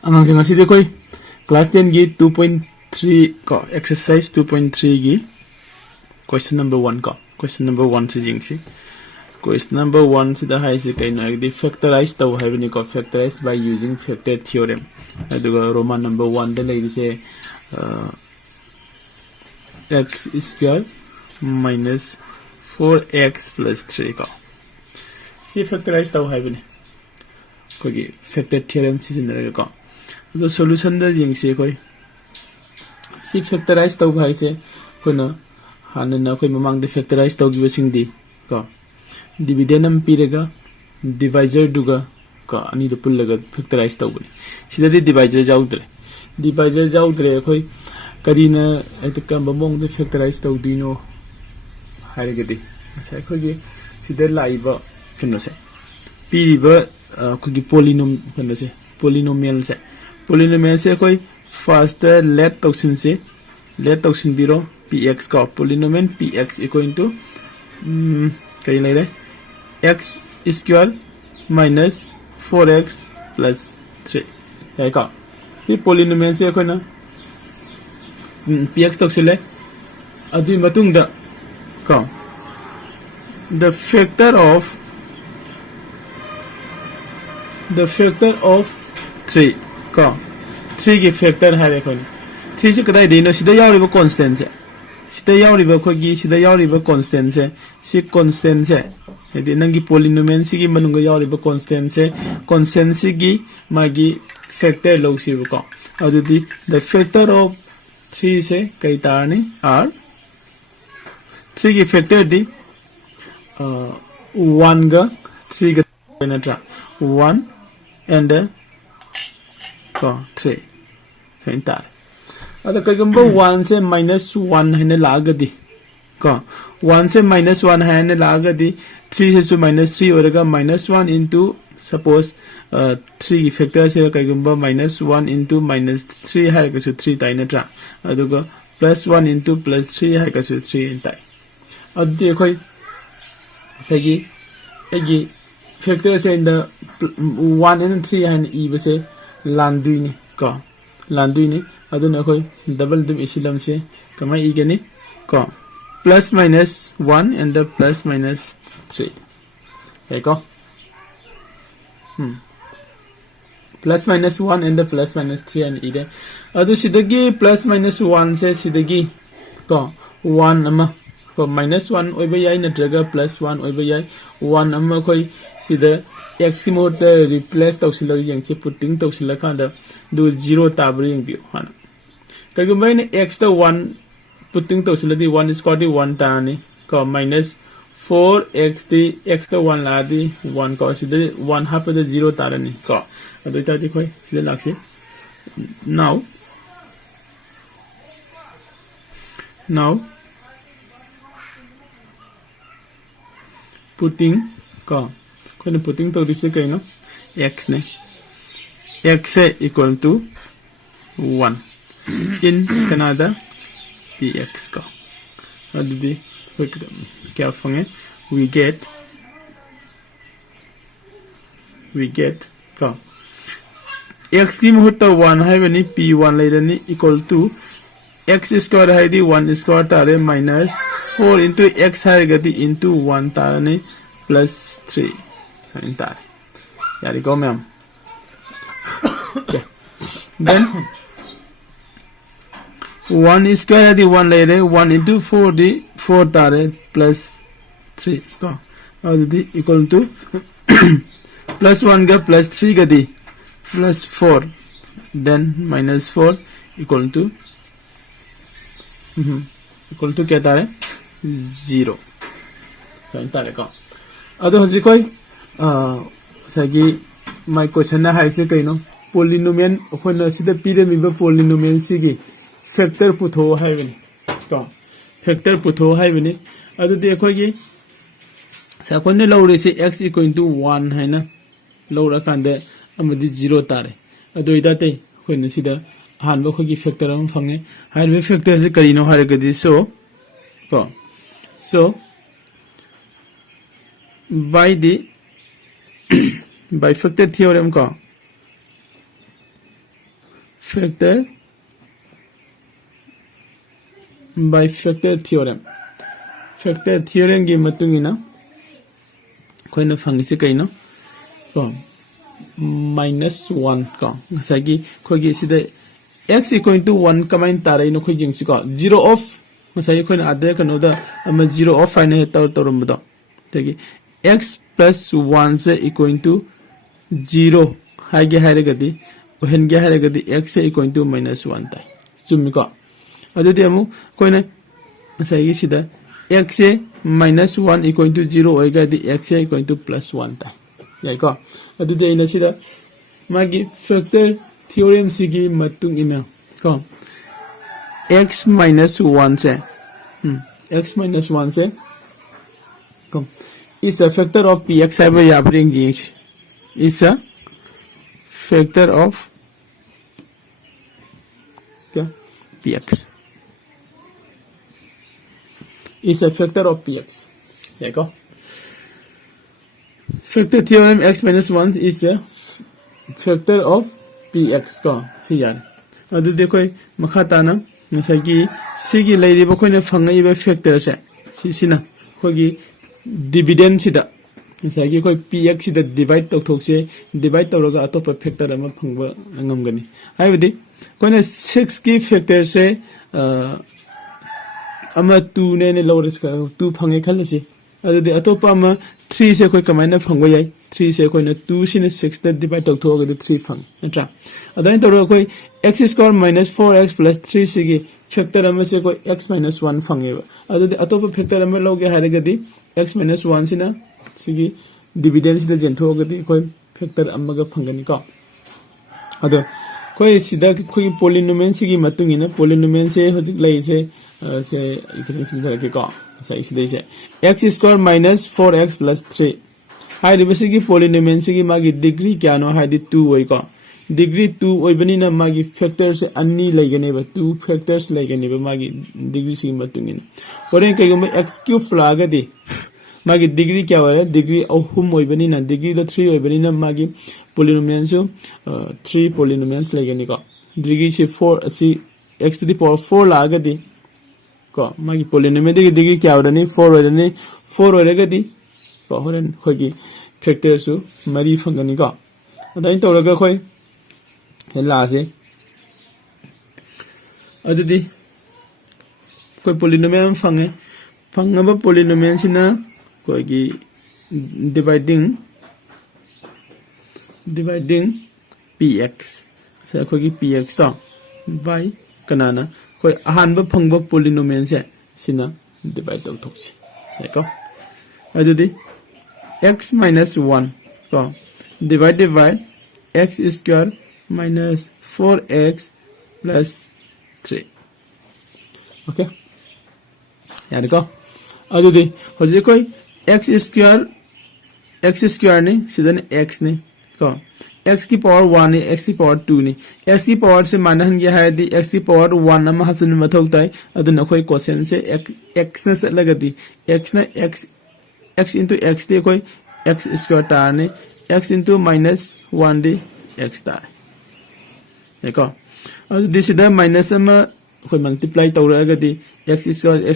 angang ngasi de koi class 10 gi 2.3 ko exercise 2.3 gi question number 1 ko question number 1 si jingsi question number 1 sida hai si kaino agdi factorize taw haibni ko factorize by using factor theorem aduga roman number 1 da lei se x square minus 4x plus 3 ko si factorize taw haibni ko gi factor theorem si jinare ko the solution da jingsi koi si factorize taw bhai se kono hanna koi mamang de factorize taw gi sing di ko dividend am pirega divisor duga ka ani do pullaga factorize taw bani sida di divisor jaudre koi kadina eto kam bamong de factorize taw dino haigadi sai koi gi sida laiba kino se piriba ko gi polynomial se koi first let toxin biro px ka polynomial px equal to kay lai x square minus 4x plus 3 hai ka si polynomial se ko na px toxile adu matung da ka the factor of 3 ka 3 ki factor hai ko 3 se kadai dino sida yauriba constant se sida yauriba ko gi sida yauriba constant se si constant se edi nangi polynomial si gi manunga yauriba constant se gi magi factor lo si ko adudi the factor of 3 se kai tarni are 3 ki factor di 1 ga 3 ga natra 1 and 3 kain tar ada kagamba 1 se minus 1 hene lagadi ka 1 se minus 1 hene lagadi 3 se su minus 3 oraga minus 1 into suppose 3 ki factor se kagamba minus 1 into minus 3 hai ka su 3 tai natra aduga plus 1 into plus 3 hai ka su 3 tai adde khoi sagi egi factor se in the 1 and 3 and e base landui ni aduna khoi double dum isilam se kama igani ko plus minus 1 and the plus minus 3 hai ko plus minus 1 and the plus minus 3 and ide adu sidagi plus minus 1 se sidagi ko 1 ama ko minus 1 oiba yai natraga plus 1 oiba yai 1 ama khoi sida x mode replace tawsila yang che putting tawsila khanda do 0 tabring bi hana kagumba ni x the 1 putting tawsila di 1 is called 1 tani ko minus 4x the x the 1 la di 1 ko sida 1 half the 0 tarani ko adu ta di khoi sida lakse now putting ko when putting to this kaino x ne x equal to 1 in Canada px ko adidi kya fange we get ko x ki muhutta 1 hai bani p1 laidani equal to x square hai di 1 square tare minus 4 into x hai gadi into 1 tare plus 3 entire yari go ma'am okay then 1 square the 1 layer 1 into 4 the 4 tare plus 3 go the equal to plus 1 ga plus 3 ga di plus 4 then minus 4 equal to kya tare 0 entire go ado haji koi sagi my question na hai se kaino polynomial khona sida pire mi ba polynomial sigi factor putho hai bani to factor putho hai bani adu de khoi gi sa konne lawre se x equal to 1 hai na lawra kande amadi 0 tare adu ida te khona sida han ba khogi factor am phange hai be factor se karino har gadi so by the by factor theorem ka factor by factor theorem की मतुंग इना कोई ना फंगिसे कहीं ना तो -1 को सही कोई किसी दे x equal to 1 कमाइन तारे इनो कोई जिंग सिको 0 ऑफ सही कोई ना आधे कनो दा अम्म 0 ऑफ फाइनल है तो रंबदो ठीक x plus 1 से equal to 0 हाई गदी ओहन गदी x से equal to -1 ताई चुम्मी को अदुदि अमु कोई ना सही सिदा x से -1 equal to 0 होएगा दी x से equal to +1 ताई याई को अदुदि इना सिदा मागी फैक्टर थ्योरम सिगी मतुंग इना को x -1 से x -1 से को is a factor of px है वो यहाँ पर English is a factor of क्या px is a factor of px देखो factor theorem x -1 is a factor of px को सी यार अदु देखो मखाता ना निशाकी सीगी लाइरी बकोई ने फंगाई बे factor से सीना कोई dividend सिदा निशाकी कोई px सिदा divide तो से divide तो लोगा तो पर factor अमा फंगवा अंगम गनी हाय बदी कोई ने 6 की factor से अमा 2 ने लोरिस का 2 फंगे खाली से अदुदि अतोपा अमा 3 से कोई कमाइना फंगवा याई 3 से कोई ने 2 से 6 द डिवाइड तो होगा 3 फंग नट्रा अदाइन तो कोई x स्क्वायर -4x + 3 से की फैक्टर अमा से कोई x -1 फंगेबा अदुदि अतोपा फैक्टर अमा लोगे हारेगदी x -1 सिना सिगी डिविडेंड सिदा जेंथोगदी कोई फैक्टर अमा गा फंगनी को अदो कोई सिदा कोई पोलिनोमियल सिगी मतुंगिना पोलिनोमियल से होजिक लई से इकने सिदा के को सही सिदा से x स्क्वायर -4x + 3 हाई रिबसिगी पोलिनोमियल सिगी मागी डिग्री क्या नो हाई 2 होई को डिग्री 2 ओइबनिना मागी फैक्टर से अन्नी लेगनेबा 2 फैक्टर्स लेगनेबा मागी डिग्री सिगी मतुंगिना ओरेन कइगुम x³ फ्लागदी मागी डिग्री क्या होय डिग्री अहुम ओइबनिना डिग्री द 3 ओइबनिना मागी पोलिनोमियल सो 3 पोलिनोमियल्स लेगनी को डिग्री से 4 asi x to the power 4 लागदी को मागी पोलिनोमियल दी डिग्री क्या होरनी 4 होरनी 4 होरगदी को होरन खोगी फैक्टर सु मरी फंगनी को अदाइन तोरगा खोय हेलासे अदुदी कोई पोलिनोमियल फंगे फंगबा पोलिनोमियल सिना कोई dividing px से कोई px तो by कनाना कोई अहानबा फंगबा पोलिनोमियल से सिना डिवाइड तो थोक्सी देखो अदुदी x -1 को divided by x square -4x + 3 okay यार को अदुदी होजे कोई x स्क्वायर ने सीधा ने x ने को x की पावर 1 ने x की पावर 2 ने x की पावर से मानहन गया है दी x की पावर 1 ना हसन मथौताई अदु नखोई क्वेश्चन से x ने लगदी x ने x into x दे कोई x स्क्वायर तार ने x into -1 दे x तार देखो अदु दिसिदा माइनस अमा कोई मल्टीप्लाई तौरगदी x स्क्वायर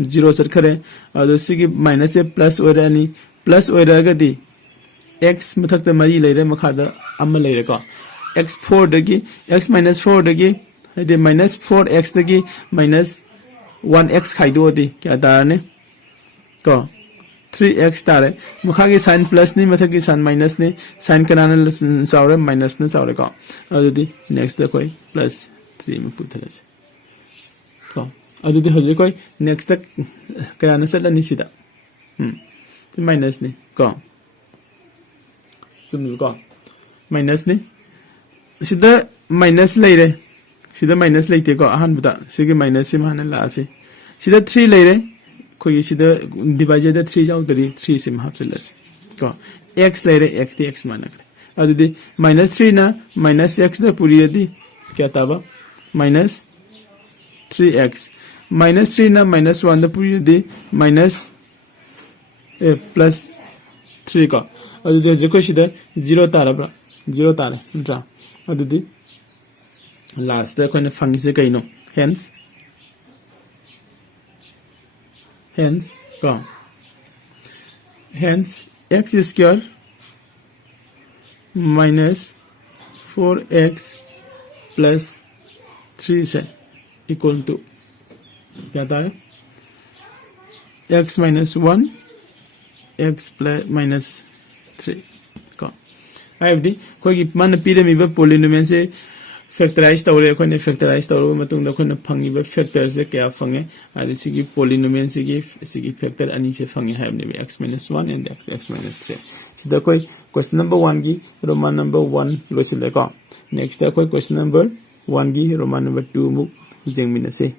0 चरखरे अदु सिगी माइनस से प्लस ओरनी प्लस ओरगदी x मथक पे मरी लेरे मखादा अम लेरे को x4 दगी x -4 दगी हदे -4x दगी -1x खाइदो दी क्या दारने को 3x तारे मखागी साइन प्लस नि मथकी साइन माइनस ने साइन कनाना चावरे माइनस ने चावरे को अदुदी नेक्स्ट द कोई +3 में पुथले को अदुदी हजे कोई नेक्स्ट तक कयाना सलनी सिदा माइनस ने को सुनल को माइनस ने सिदा माइनस लेरे सिदा माइनस लेते को अहन बता सिगे माइनस से माने लासे सिदा 3 लेरे कोई सिदा डिवाइडेड 3 जाउ तरी 3 से हाफ चलस को x लेरे x दी x माना अदुदी -3 ना -x द पूरी यदि क्या ताबा -3x -3 ना -1 द पूरी यदि +3 को अदुदी जेको सिदा 0 तारा ब्रा 0 तारा draw अदुदी last da koina fangi se kaino hence ko hence x square minus 4x plus 3 से equal to क्या था x minus 1 x plus minus 3 को आइबदी कोई मान pyramid polynomial से factorize तौरे कोई ने factorize तौरे मतुंग दा कोई ने फंगी बे factor से क्या फंगे आदि सिगी polynomial सिगी factor अनि से फंगे है अपने x minus 1 and x minus 3 सिदा कोई question number 1 की roman number 1 लो से लेगा next दा कोई question number 1 की roman number 2 मुक जेंग मिना से